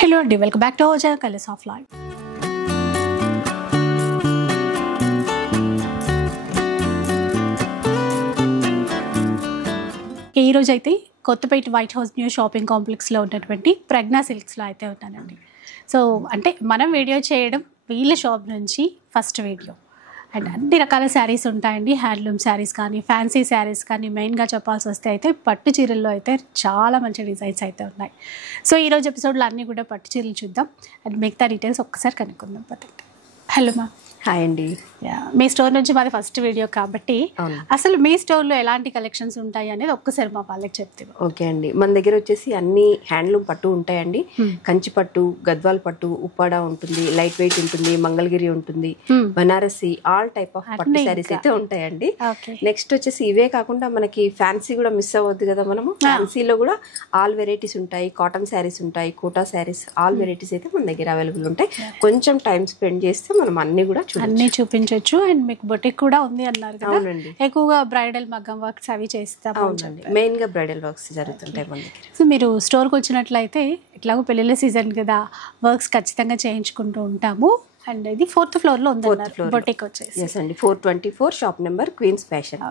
Hello and welcome back to our channel Colors of Life. ఈ రోజు అయితే Kothapeta White House new shopping కాంప్లెక్స్లో ఉన్నటువంటి ప్రజ్ఞా సిల్క్స్లో అయితే ఉన్నానండి. సో అంటే మనం వీడియో చేయడం వీళ్ళ షాప్ నుంచి ఫస్ట్ వీడియో అండ్ అన్ని రకాల శారీస్ ఉంటాయండి. హ్యాండ్లూమ్ శారీస్ కానీ ఫ్యాన్సీ శారీస్ కానీ మెయిన్గా చెప్పాల్సి వస్తే అయితే పట్టు చీరల్లో అయితే చాలా మంచి డిజైన్స్ అయితే ఉన్నాయి. సో ఈరోజు ఎపిసోడ్లో అన్నీ కూడా పట్టు చీరలు చూద్దాం అండ్ మిగతా డీటెయిల్స్ ఒక్కసారి కనుక్కుందాం. పదండి. Hello ma'am. హాయ్ అండి. మీ స్టోర్ నుంచి మాది ఫస్ట్ వీడియో కాబట్టి అసలు మీ స్టోర్లో ఎలాంటి కలెక్షన్స్ ఉంటాయి అనేది ఒక్కసారి మా వాళ్ళకి చెప్తే. ఓకే అండి, మన దగ్గర వచ్చేసి అన్ని హ్యాండ్లూమ్ పట్టు ఉంటాయండి. కంచి పట్టు, గద్వాల్ పట్టు, ఉప్పాడ ఉంటుంది, లైట్ వెయిట్ ఉంటుంది, మంగళగిరి ఉంటుంది, బనారసి, ఆల్ టైప్ ఆఫ్ పట్టు శారీస్ అయితే ఉంటాయండి. నెక్స్ట్ వచ్చేసి ఇవే కాకుండా మనకి ఫ్యాన్సీ కూడా మిస్ అవ్వద్దు కదా మనము. ఫ్యాన్సీలో కూడా ఆల్ వెరైటీస్ ఉంటాయి, కాటన్ శారీస్ ఉంటాయి, కోటా శారీస్, ఆల్ వెరైటీస్ అయితే మన దగ్గర అవైలబుల్ ఉంటాయి. కొంచెం టైం స్పెండ్ చేస్తే మనం అన్ని కూడా అన్ని చూపించవచ్చు. అండ్ మీకు బొటిక్ కూడా ఉంది అన్నారు కదా, ఎక్కువగా బ్రైడల్ మగ్గం వర్క్స్ అవి చేస్తాము. మెయిన్ గా బ్రైడల్ వర్క్స్ జరుగుతుంటాయి మన దగ్గర. సో మీరు స్టోర్కి వచ్చినట్లయితే ఎట్లాగో పెళ్ళిళ్ళ సీజన్ కదా, వర్క్స్ ఖచ్చితంగా చేయించుకుంటూ ఉంటాము. అండ్ ఇది 4th floor లో ఉంది బొటిక్ వచ్చేసి. ఎస్ అండి, 424 షాప్ నెంబర్, క్వీన్స్ ఫ్యాషన్.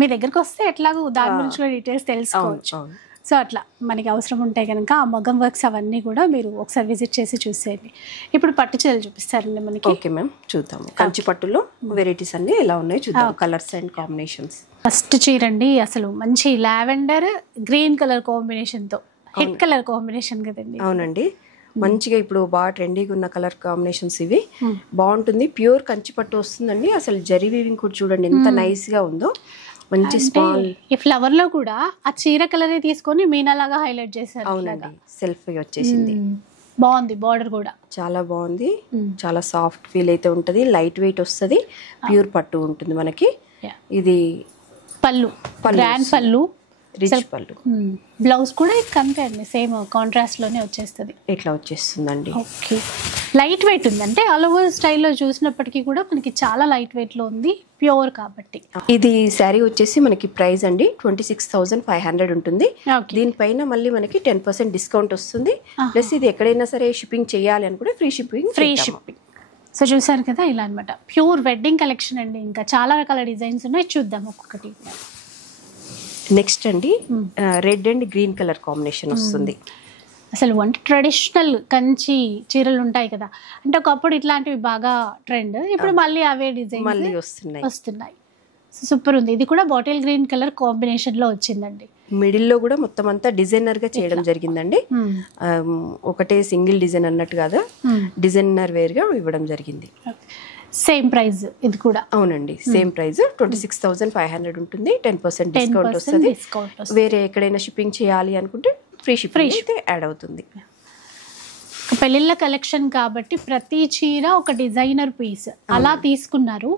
మీ దగ్గరకు వస్తే ఎట్లాగో దాని గురించి కూడా డీటెయిల్స్ తెలుసుకోవచ్చు. సో అట్లా మనకి అవసరం ఉంటే కనుక ఆ మగ్గం వర్క్స్ అవన్నీ కూడా మీరు ఒకసారి విజిట్ చేసి చూసేయండి. ఇప్పుడు పట్టు చీరలు చూపిస్తారండి మనకి. ఓకే మ్యామ్, చూద్దాము. కంచి పట్టులో వెరైటీస్ అన్ని ఎలా ఉన్నాయో చూద్దాం, కలర్స్ అండ్ కాంబినేషన్స్. ఫస్ట్ చీర అండి, అసలు మంచి లావెండర్ గ్రీన్ కలర్ కాంబినేషన్ తో, హెడ్ కలర్ కాంబినేషన్ కదండి. అవునండి, మంచిగా ఇప్పుడు బాగా ట్రెండీగా ఉన్న కలర్ కాంబినేషన్స్ ఇవి. బాగుంటుంది, ప్యూర్ కంచి పట్టు వస్తుందండి. అసలు జరీ వీవింగ్ కూడా చూడండి ఎంత నైస్ గా ఉందో. మంచి స్మాల్ ఈ ఫ్లవర్ లో కూడా ఆ చీర కలర్ తీసుకొని మీనాలాగా హైలైట్ చేశారు. అవునండి, సెల్ఫ్ వచ్చేసింది. బాగుంది, బార్డర్ కూడా చాలా బాగుంది. చాలా సాఫ్ట్ ఫీల్ అయితే ఉంటది, లైట్ వెయిట్ వస్తుంది, ప్యూర్ పట్టు ఉంటుంది మనకి. ఇది పళ్ళు, గ్రాండ్ పళ్ళు, రిచ్ పళ్ళు. బ్లౌజ్ కూడా అంతే అండి, సేమ్ కాంట్రాస్ట్ లోనే వచ్చేస్తుంది. ఇట్లా వచ్చేస్తుందండి. ఓకే, లైట్ వెయిట్ ఉంది. అంటే ఆల్ ఓవర్ స్టైల్లో చూసినప్పటికీ కూడా మనకి చాలా లైట్ వెయిట్ లో ఉంది, ప్యూర్ కాబట్టి. ఇది శారీ వచ్చేసి మనకి ప్రైస్ అండి 26,500 ఉంటుంది. దీనిపైన మళ్ళీ మనకి 10% డిస్కౌంట్ వస్తుంది. ప్లస్ ఇది ఎక్కడైనా సరే షిప్పింగ్ చేయాలి అని కూడా ఫ్రీ షిప్పింగ్. సో చూసారు కదా, ఇలా అనమాట ప్యూర్ వెడ్డింగ్ కలెక్షన్ అండి. ఇంకా చాలా రకాల డిజైన్స్ ఉన్నాయి, చూద్దాం ఒక్కొక్కటి. నెక్స్ట్ అండి, red and green colour combination వస్తుంది. అసలు అంటే ట్రెడిషనల్ కంచి చీరలు ఉంటాయి కదా, అంటే ఒకప్పుడు ఇట్లాంటివి బాగా ట్రెండ్, ఇప్పుడు మళ్ళీ అవే డిజైన్ మళ్ళీ వస్తున్నాయి. సూపర్ ఉంది. ఇది కూడా బాటిల్ గ్రీన్ కలర్ కాంబినేషన్ లో వచ్చిందండి. మిడిల్ లో కూడా మొత్తం అంతా డిజైనర్ గా చేయడం జరిగిందండి. ఒకటే సింగిల్ డిజైన్ అన్నట్టు కాదు, డిజైనర్ వేర్ గా ఇవ్వడం జరిగింది. సేమ్ ప్రైస్ ఇది కూడా. అవునండి, సేమ్ ప్రైస్ 26,500 ఉంటుంది. 10% డిస్కౌంట్ వస్తుంది. వేరే ఎక్కడైనా షిప్పింగ్ చేయాలి అనుకుంటే ఫ్రీ అయితే యాడ్ అవుతుంది. పెళ్ళిళ్ళ కలెక్షన్ కాబట్టి ప్రతి చీర ఒక డిజైనర్ పీస్ అలా తీసుకున్నారు.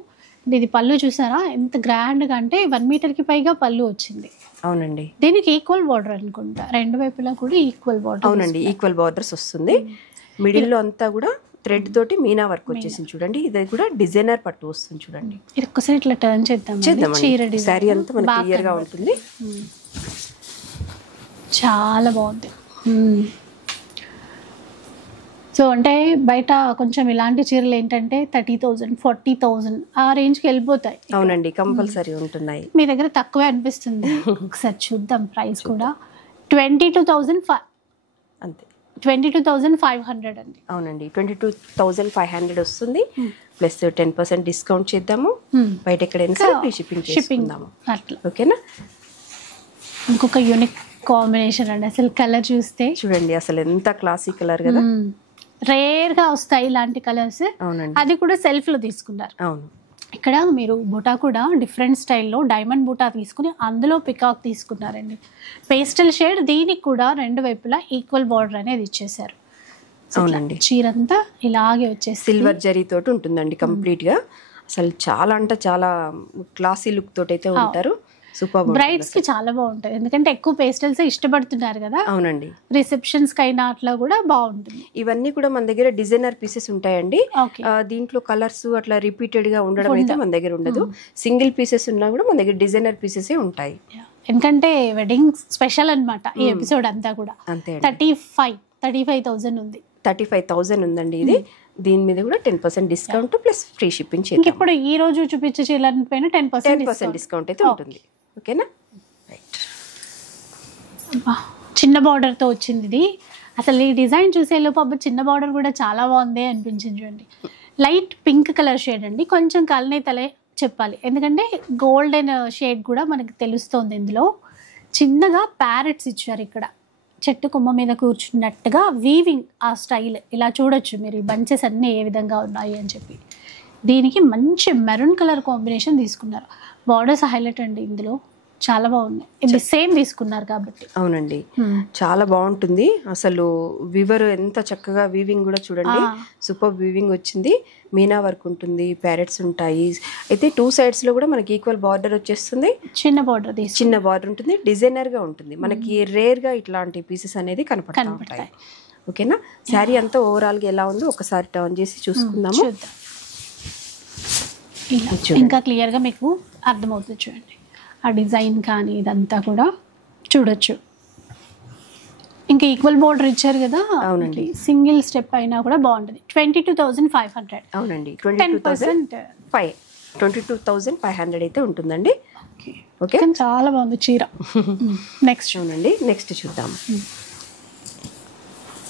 ఇది పళ్ళు చూసారా ఎంత గ్రాండ్ గా, అంటే 1 మీటర్కి పైగా పళ్ళు వచ్చింది. అవునండి, దీనికి ఈక్వల్ బార్డర్ అనుకుంటా, రెండు వైపులా కూడా ఈక్వల్ బార్డర్. అవునండి, ఈక్వల్ బార్డర్స్ వస్తుంది. మిడిల్ లో అంతా కూడా థ్రెడ్ తోటి మీనా వర్క్ వచ్చేసింది చూడండి. ఇది కూడా డిజైనర్ పట్టు వస్తుంది చూడండి. ఇది ఒక్కసారి ఇట్లా టర్న్ చేద్దాం. శారీ అంతా మనకి క్లియర్ గా ఉంటుంది. చాలా బాగుంది. సో అంటే బయట కొంచెం ఇలాంటి చీరలు ఏంటంటే 30,000 40,000 ఆ రేంజ్ కి వెళ్ళిపోతాయి. అవునండి, కంపల్సరీ ఉంటున్నాయి. మీ దగ్గర తక్కువే అనిపిస్తుంది. ఒకసారి చూద్దాం ప్రైస్ కూడా. 22,500 అంతే, 22,500 అండి. అవునండి, 22,500 వస్తుంది. ప్లస్ 10% డిస్కౌంట్ చేద్దాము. బయట ఎక్కడైనా సరే ఫ్రీ షిప్పింగ్ చేసుకుందాము. అట్లా ఓకేనా. ఇంకొక యూనిక్ కాంబినేషన్ అండి, అసలు కలర్ చూస్తే చూడండి అసలు ఎంత క్లాసీ కలర్ కదా. రేర్ గా వస్తాయి ఇలాంటి కలర్స్. అవునండి, అది కూడా సెల్ఫ్ లో తీసుకున్నారు. అవును, ఇక్కడ మీరు బుటా కూడా డిఫరెంట్ స్టైల్లో డైమండ్ బుటా తీసుకుని అందులో పికాక్ తీసుకున్నారండి. పేస్టల్ షేడ్, దీనికి కూడా రెండు వైపులా ఈక్వల్ బార్డర్ అనేది ఇచ్చేసారు. అవునండి, చీరంతా ఇలాగే వచ్చేసి సిల్వర్ జరీ తోటి ఉంటుందండి కంప్లీట్ గా. అసలు చాలా అంటే చాలా క్లాసీ లుక్ తోటి అయితే ఉంటారు. సూపర్, బ్రైడ్స్ కి చాలా బాగుంటది, ఎందుకంటే ఎక్కువ పేస్టల్స్ ఇష్టపడుతున్నారు కదా. అవునండి, రిసెప్షన్స్ కైనా అట్లా కూడా బాగుంటుంది. ఇవన్నీ కూడా మన దగ్గర డిజైనర్ పీసెస్ ఉంటాయండి. దీంట్లో కలర్స్ అట్లా రిపీటెడ్ గా ఉండడం అయితే మన దగ్గర ఉండదు. సింగిల్ పీసెస్ ఉన్నా కూడా మన దగ్గర డిజైనర్ పీసెస్ ఉంటాయి. ఎందుకంటే వెడ్డింగ్ స్పెషల్ అన్నమాట ఈ ఎపిసోడ్ అంతా కూడా. 35,000 ఉంది. 35,000 ఉందండి ఇది. దీని మీద కూడా 10% డిస్కౌంట్ ప్లస్ ఫ్రీ షిప్పింగ్ ఇంక ఇప్పుడు ఈ రోజు చూపించే చీరల పైన 10% డిస్కౌంట్ అయితే ఉంటుంది. ఓకేనా, రైట్. చిన్న బార్డర్తో వచ్చింది ఇది. అసలు ఈ డిజైన్ చూసే లోపు అబ్బా చిన్న బార్డర్ కూడా చాలా బాగుంది అనిపించింది. చూడండి, లైట్ పింక్ కలర్ షేడ్ అండి, కొంచెం కలనేతలే చెప్పాలి, ఎందుకంటే గోల్డెన్ షేడ్ కూడా మనకి తెలుస్తుంది ఇందులో. చిన్నగా ప్యారెట్స్ ఇచ్చారు ఇక్కడ, చెట్టు కొమ్మ మీద కూర్చున్నట్టుగా వీవింగ్ ఆ స్టైల్ ఇలా చూడొచ్చు మీరు. ఈ బంచెస్ అన్నీ ఏ విధంగా ఉన్నాయి అని చెప్పి. దీనికి మంచి మెరూన్ కలర్ కాంబినేషన్ తీసుకున్నారు. బార్డర్స్ హైలైట్ అండి ఇందులో, చాలా బాగున్నాయి. ఇది సేమ్ తీసుకున్నారు కాబట్టి. అవునండి, చాలా బాగుంటుంది. అసలు వివర్ ఎంత చక్కగా వీవింగ్ కూడా చూడండి, సూపర్ వీవింగ్ వచ్చింది. మీనా వర్క్ ఉంటుంది, ప్యారెట్స్ ఉంటాయి. అయితే 2 sides లో కూడా మనకి ఈక్వల్ బార్డర్ వచ్చేస్తుంది. చిన్న బార్డర్ ఉంటుంది, డిజైనర్ గా ఉంటుంది. మనకి రేర్ గా ఇట్లాంటి పీసెస్ అనేది కనపడతాయి. ఓకేనా, శారీ అంతా ఓవరాల్ గా ఎలా ఉందో ఒకసారి టర్న్ చేసి చూసుకుందాము. ఇంకా క్లియర్ గా మీకు అర్థమవుతుంది. చూడండి ఆ డిజైన్ కానీ ఇదంతా కూడా చూడొచ్చు. ఇంకా ఈక్వల్ బోర్డర్ ఇచ్చారు కదా. అవునండి, సింగిల్ స్టెప్ అయినా కూడా బాగుంటుంది. 22,500. అవునండి, 22,500 అయితే ఉంటుందండి. ఓకే, చాలా బాగుంది చీర. నెక్స్ట్ చూడండి, నెక్స్ట్ చూద్దాం.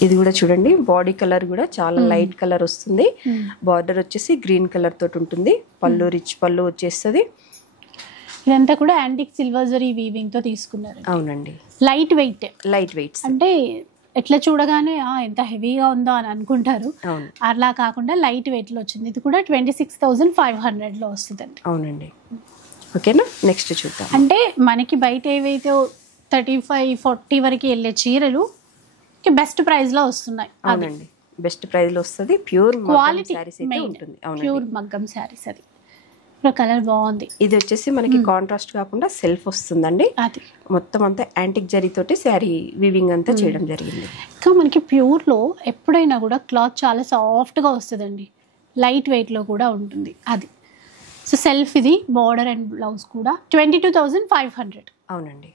ఇది కూడా చూడండి, బాడీ కలర్ కూడా చాలా లైట్ కలర్ వస్తుంది. బార్డర్ వచ్చేసి గ్రీన్ కలర్ తోటి ఉంటుంది. పళ్ళు రిచ్ పళ్ళు వచ్చేస్తుంది. ఇదంతా కూడా యాంటిక్ సిల్వర్ జరీ వీవింగ్ తో తీసుకున్నారు. అవునండి, లైట్ వెయిట్ అంటే ఎట్లా చూడగానే ఎంత హెవీగా ఉందో అని అనుకుంటారు. అలా కాకుండా లైట్ వెయిట్ లో వచ్చింది. ఇది కూడా 26,500 లో వస్తుందండి. అవునండి, ఓకేనా, నెక్స్ట్ చూద్దాం. అంటే మనకి బయట ఏవైతే 35-40 వరకు వెళ్ళే చీరలు బెస్ట్ ప్రైస్ లో వస్తున్నాయి. అవునండి, బెస్ట్ ప్రైస్ లో వస్తుంది. ప్యూర్ క్వాలిటీ ఉంటుంది. ప్యూర్ మగ్గం శారీస్. అది కలర్ బాగుంది. ఇది వచ్చేసి మనకి కాంట్రాస్ట్ కాకుండా సెల్ఫ్ వస్తుందండి. అది మొత్తం అంతా యాంటిక్ జరీ తోటి శారీ వీవింగ్ అంతా చేయడం జరిగింది. ఇంకా మనకి ప్యూర్ లో ఎప్పుడైనా కూడా క్లాత్ చాలా సాఫ్ట్ గా వస్తుందండి, లైట్ వెయిట్ లో కూడా ఉంటుంది. అది సో సెల్ఫ్. ఇది బార్డర్ అండ్ బ్లౌజ్ కూడా 22,500. అవునండి,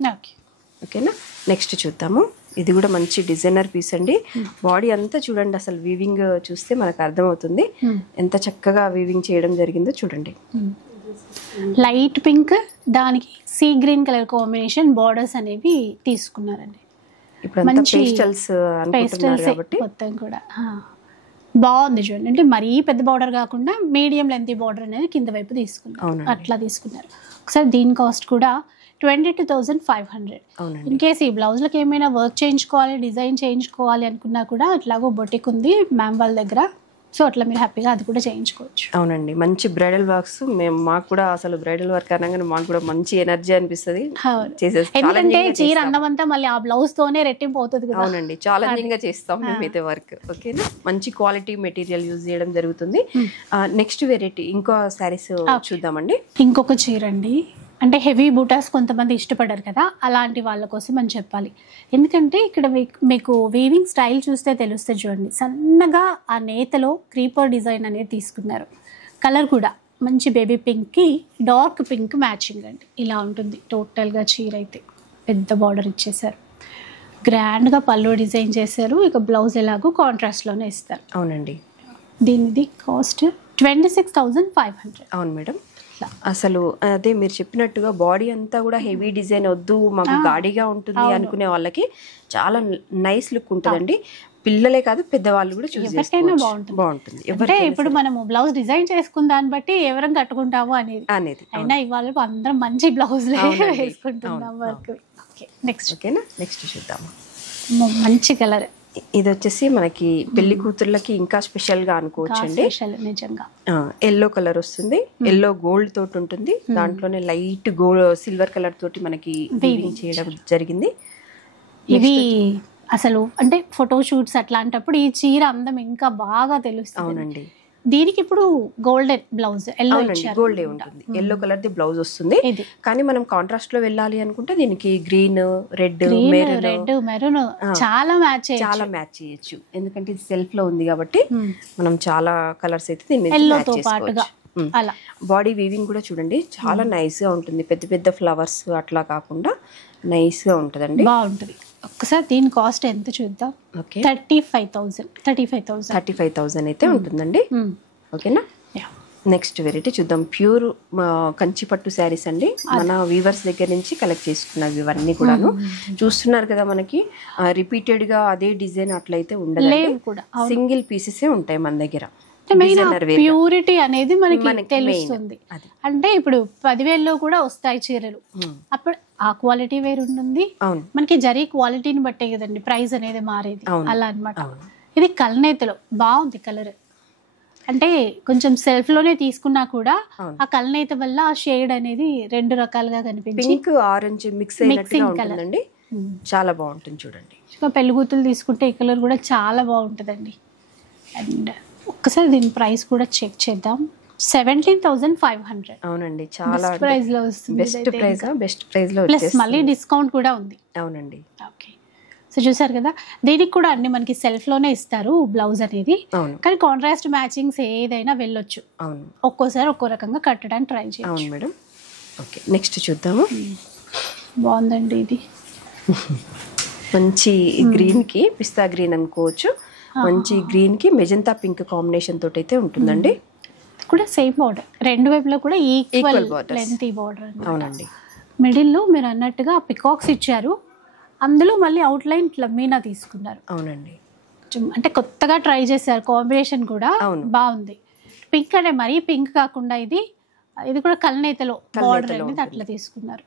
ఓకేనా, నెక్స్ట్ చూద్దాము. ఇది కూడా మంచి డిజైనర్ పీస్ అండి. బాడీ అంతా చూడండి, అసలు వీవింగ్ చూస్తే మనకు అర్థమవుతుంది ఎంత చక్కగా వీవింగ్ చేయడం జరిగిందో. చూడండి, లైట్ పింక్ దానికి sea green colour combination borders అనేవి తీసుకున్నారండి. ఇప్పుడు పేస్టల్స్ అనుకుంటున్నారు కాబట్టి మొత్తం కూడా బాగుంది. చూడండి, అంటే మరీ పెద్ద బార్డర్ కాకుండా మీడియం లెంత్ బార్డర్ అనేది కింద వైపు తీసుకున్నారు. అట్లా తీసుకున్నారు. ఒకసారి దీని కాస్ట్ కూడా 22,500. ఇన్ కేస్ ఈ బ్లౌజ్లకు ఏమైనా వర్క్ చేయించుకోవాలి, డిజైన్ చేయించుకోవాలి అనుకున్నా కూడా అట్లాగో బొటిక్ ఉంది మ్యామ్ వాళ్ళ దగ్గర. సో అట్లా మీరు హ్యాపీగా అది కూడా చేయించుకోవచ్చు. అవునండి, మంచి బ్రైడల్ వర్క్స్. మాకు కూడా అసలు బ్రైడల్ వర్క్ అనగానే మాకు కూడా మంచి ఎనర్జీ అనిపిస్తుంది. ఎందుకంటే చీర అందమంతా మళ్ళీ ఆ బ్లౌజ్ తోనే రెట్టింపు అవుతుంది కదా. అవునండి, ఛాలెంజింగ్ గా చేస్తాం మేమైతే వర్క్. ఓకేనా, మంచి క్వాలిటీ మెటీరియల్ యూజ్ చేయడం జరుగుతుంది. నెక్స్ట్ వెరైటీ ఇంకో శారీస్ చూద్దామండి. ఇంకొక చీర అండి, అంటే హెవీ బూటాస్ కొంతమంది ఇష్టపడరు కదా, అలాంటి వాళ్ళ కోసం అని చెప్పాలి. ఎందుకంటే ఇక్కడ మీకు వీవింగ్ స్టైల్ చూస్తే తెలుస్తే. చూడండి, సన్నగా ఆ నేతలో క్రీపర్ డిజైన్ అనేది తీసుకున్నారు. కలర్ కూడా మంచి బేబీ పింక్కి డార్క్ పింక్ మ్యాచింగ్ అండి. ఇలా ఉంటుంది టోటల్గా చీర. అయితే పెద్ద బార్డర్ ఇచ్చేసారు, గ్రాండ్గా పళ్ళు డిజైన్ చేశారు. ఇక బ్లౌజ్ ఎలాగో కాంట్రాస్ట్లోనే ఇస్తారు. అవునండి, దీనిది కాస్ట్ 26,500. అవును మేడం. అసలు అదే మీరు చెప్పినట్టుగా బాడీ అంతా కూడా హెవీ డిజైన్ వద్దు, మాకు గాడిగా ఉంటుంది అనుకునే వాళ్ళకి చాలా నైస్ లుక్ ఉంటుందండి. పిల్లలే కాదు పెద్దవాళ్ళు కూడా చూసి బాగుంటుంది. అంటే ఇప్పుడు మనము బ్లౌజ్ డిజైన్ చేసుకున్న దాన్ని బట్టి ఎవరం కట్టుకుంటాము అనేది. అయినా ఇవాళ అందరం మంచి బ్లౌజ్ వేసుకుంటున్నాం వర్క్. నెక్స్ట్ ఓకేనా, నెక్స్ట్ చూద్దాము. మంచి కలర్. ఇది వచ్చేసి మనకి పెళ్లి కూతుర్లకి ఇంకా స్పెషల్ గా అనుకోవచ్చు అండి. నిజంగా ఎల్లో కలర్ వస్తుంది, ఎల్లో గోల్డ్ తోటి ఉంటుంది. దాంట్లోనే లైట్ గోల్డ్ సిల్వర్ కలర్ తోటి మనకి వీవింగ్ చేయడం జరిగింది. ఇవి అసలు అంటే ఫోటో షూట్స్ అట్లాంటప్పుడు ఈ చీర అందం ఇంకా బాగా తెలుస్తుంది. అవునండి, దీనికి ఇప్పుడు గోల్డెన్ బ్లౌజ్, గోల్డే ఉంటుంది. ఎల్లో కలర్ ది బ్లౌజ్ వస్తుంది. కానీ మనం కాంట్రాస్ట్ లో వెళ్ళాలి అనుకుంటే దీనికి గ్రీన్, రెడ్, మెరూన్ చాలా మ్యాచ్ చేయొచ్చు. ఎందుకంటే ఇది సెల్ఫ్ లో ఉంది కాబట్టి మనం చాలా కలర్స్ అయితే దీని మీద ఎల్లోతో పాటుగా. అలా బాడీ వీవింగ్ కూడా చూడండి చాలా నైస్ గా ఉంటుంది. పెద్ద పెద్ద ఫ్లవర్స్ అట్లా కాకుండా నైస్ గా ఉంటుందండి, బాగుంటుంది. ఒక్కసారి దీని కాస్ట్ ఎంత చూద్దాం. ఓకే 35,000 అయితే ఉంటుందండి. ఓకేనా. నెక్స్ట్ వెరైటీ చూద్దాం. ప్యూర్ కంచి పట్టు శారీస్ అండి. మన వీవర్స్ దగ్గర నుంచి కలెక్ట్ చేసుకున్నవి ఇవన్నీ కూడాను. చూస్తున్నారు కదా, మనకి రిపీటెడ్ గా అదే డిజైన్ అట్లయితే ఉండదు, సింగిల్ పీసెసే ఉంటాయి మన దగ్గర. ప్యూరిటీ అనేది మనకి తెలుస్తుంది. అంటే ఇప్పుడు 10,000లో కూడా వస్తాయి చీరలు, అప్పుడు ఆ క్వాలిటీ వేరు ఉంటుంది. మనకి జరీ క్వాలిటీని బట్టే కదండి ప్రైస్ అనేది మారేది, అలా అన్నమాట. ఇది కల్నేతలో బాగుంది కలర్. అంటే కొంచెం సెల్ఫ్ లోనే తీసుకున్నా కూడా ఆ కల్నేత వల్ల ఆ షేడ్ అనేది రెండు రకాలుగా కనిపించి పింక్ ఆరెంజ్ మిక్సింగ్ కలర్ అండి. చాలా బాగుంటుంది చూడండి. పెళ్ళిగూతులు తీసుకుంటే ఈ కలర్ కూడా చాలా బాగుంటుందండి. అండ్ ఒక్కసారి దీని ప్రైస్ కూడా చెక్ చేద్దాం. 17,500. అవునండి, చాలా ప్రైస్ లో వస్తుంది. బెస్ట్ ప్రైస్ లో ప్లస్ మళ్ళీ డిస్కౌంట్ కూడా ఉంది. అవునండి. ఓకే, సో చూసారు కదా, దీనికి కూడా అన్ని మనకి సెల్ఫ్ లోనే ఇస్తారు బ్లౌజ్ అనేది. కానీ కాంట్రాస్ట్ మ్యాచింగ్స్ ఏదైనా వెళ్ళొచ్చు. ఒక్కోసారి ఒక్కో రకంగా కట్టడానికి ట్రై చేయండి. అవును మేడం. ఓకే, నెక్స్ట్ చూద్దాము. బాగుందండి ఇది. మంచి గ్రీన్ కి పిస్తా గ్రీన్ అనుకోవచ్చు. మంచి గ్రీన్ కి మెజంతా పింక్ కాంబినేషన్ తోటి అయితే ఉంటుందండి. కూడా సేమ్ బార్డర్, రెండు వైపులో కూడా ఈక్వల్ లెంత్ బార్డర్. అవునండి. మిడిల్ లో మీరు అన్నట్టుగా పికాక్స్ ఇచ్చారు, అందులో మళ్ళీ అవుట్ లైన్ ఇట్లా మీనా తీసుకున్నారు. అవునండి, అంటే కొత్తగా ట్రై చేశారు, కాంబినేషన్ కూడా బాగుంది. పింక్ అంటే మరీ పింక్ కాకుండా ఇది కూడా కల్నేతలో బార్డర్ అనేది అట్లా తీసుకున్నారు.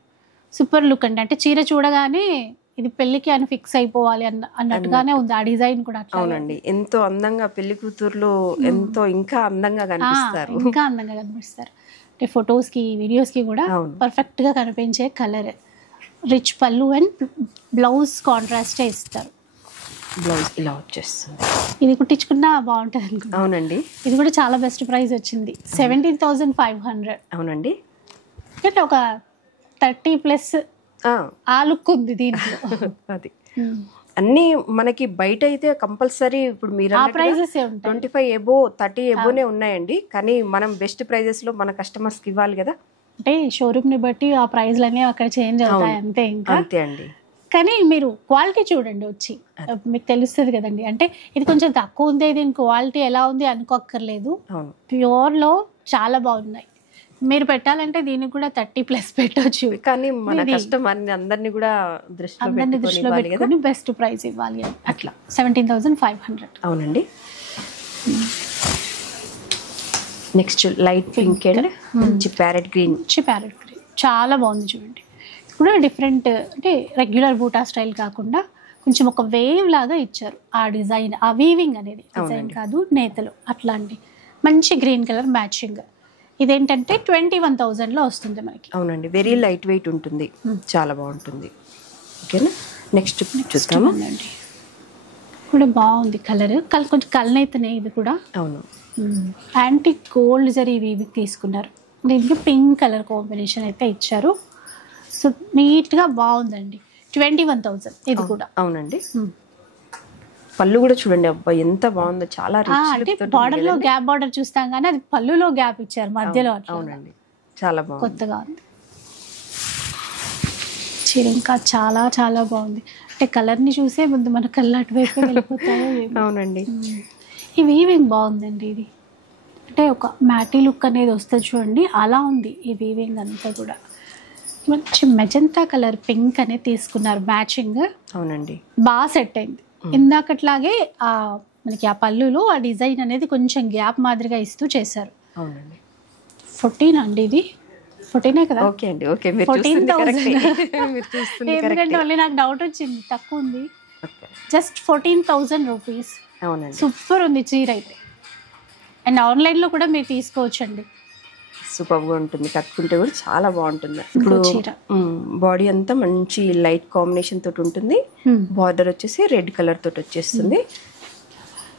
సూపర్ లుక్ అండి. అంటే చీర చూడగానే ఇది పెళ్లికి అని ఫిక్స్ అయిపోవాలి అన్నట్టుగానే ఉంది ఆ డిజైన్ కూడా. అవునండి, ఎంతో అందంగా పెళ్లి కూతుర్లు ఎంతో ఇంకా అందంగా కనిపిస్తారు. అంటే ఫొటోస్ కి వీడియోస్ కి కూడా పర్ఫెక్ట్ గా కనిపించే కలర్. రిచ్ పళ్ళు అండ్ బ్లౌజ్ కాంట్రాస్ట్ ఇస్తారు. బ్లౌజ్ ఇలా వచ్చేస్తుంది. ఇది కుట్టించుకున్నా బాగుంటుంది అనుకుంటా. అవునండి, ఇది కూడా చాలా బెస్ట్ ప్రైస్ వచ్చింది. 17,500. అవునండి. అంటే ఒక 30+ ఆ లుక్ ఉంది దీంట్లో. అది అన్ని మనకి బయట అయితే కంపల్సరీ ఇప్పుడు మీరు 25 ఎబో 30 ఎబోనే ఉన్నాయండి. కానీ మనం బెస్ట్ ప్రైజెస్ లో మన కస్టమర్స్ కి ఇవ్వాలి కదా. అంటే షోరూమ్ ని బట్టి ఆ ప్రైజ్లు అనేవి అక్కడ చేంజ్ అవుతాయి, అంతే. ఇంకా అంతే అండి. కానీ మీరు క్వాలిటీ చూడండి, వచ్చి మీకు తెలుస్తుంది కదండి. అంటే ఇది కొంచెం తక్కువ ఉంది, దీని క్వాలిటీ ఎలా ఉంది అనుకోక్కర్లేదు. ప్యూర్ లో చాలా బాగున్నాయి. మీరు పెట్టాలంటే దీనికి కూడా 30+ పెట్టొచ్చు. కానీ మన కస్టమర్ అందరినీ కూడా దృష్టిలో పెట్టుకొని బెస్ట్ ప్రైస్ ఇవ్వాలి అట్లా. 17,500. అవునండి. నెక్స్ట్ లైట్ పింక్ అండ్ మంచి ప్యారెట్ గ్రీన్. చాలా బాగుంది చూడండి. కూడా డిఫరెంట్, అంటే రెగ్యులర్ బూటా స్టైల్ కాకుండా కొంచెం ఒక వేవ్ లాగా ఇచ్చారు ఆ డిజైన్. ఆ వీవింగ్ అనేది డిజైన్ కాదు, నేతలు అట్లాంటి మంచి గ్రీన్ కలర్ మ్యాచింగ్. ఇదేంటంటే 21,000లో వస్తుంది మనకి. అవునండి, వెరీ లైట్ వెయిట్ ఉంటుంది, చాలా బాగుంటుంది. ఓకేనా, నెక్స్ట్ చూస్తాము. కూడా బాగుంది కలర్, కొంచెం కలనైతేనే ఇది కూడా. అవును, యాంటిక్ గోల్డ్ జరీ వీవింగ్ తీసుకున్నారు. దీనికి పింక్ కలర్ కాంబినేషన్ అయితే ఇచ్చారు. సో నీట్గా బాగుందండి. 21,000 ఇది కూడా. అవునండి, పళ్ళు కూడా చూడండి, అబ్బా ఎంత బాగుందో, చాలా బార్డర్ లో గ్యాప్ బార్డర్ చూస్తాం కానీ అది పళ్ళులో గ్యాప్ ఇచ్చారు మధ్యలో. అవునండి, చాలా బాగుంది, కొత్తగా ఉంది చీర. ఇంకా చాలా చాలా బాగుంది. అంటే కలర్ ని చూసే ముందు మన కళ్ళు అటువైపు వెళ్ళిపోతాయో. అవునండి, ఈ వీవింగ్ బాగుందండి. ఇది అంటే ఒక మ్యాటీ లుక్ అనేది వస్తుంది చూడండి, అలా ఉంది ఈ వీవింగ్ అంతా కూడా. మంచి మెజంతా కలర్ పింక్ అనేది తీసుకున్నారు మ్యాచింగ్. అవునండి, బాగా సెట్ అయింది. ఇందాకట్లాగే మనకి ఆ పళ్ళులో ఆ డిజైన్ అనేది కొంచెం గ్యాప్ మాదిరిగా ఇస్తూ చేశారు. అవునండి, 14 అండి ఇది. 14 కదా. ఓకే అండి, ఓకే. 14,000. ఎందుకంటే మళ్ళీ నాకు డౌట్ వచ్చింది, తక్కువ ఉంది. Just 14,000 rupees. అవునండి, సూపర్ ఉంది చీర అయితే. అండ్ ఆన్లైన్లో కూడా మీరు తీసుకోవచ్చండి, సూపర్గా ఉంటుంది. కట్టుకుంటే కూడా చాలా బాగుంటుంది. ఇప్పుడు బాడీ అంతా మంచి లైట్ కాంబినేషన్ తోటి ఉంటుంది. బార్డర్ వచ్చేసి రెడ్ కలర్ తోటి వచ్చేస్తుంది.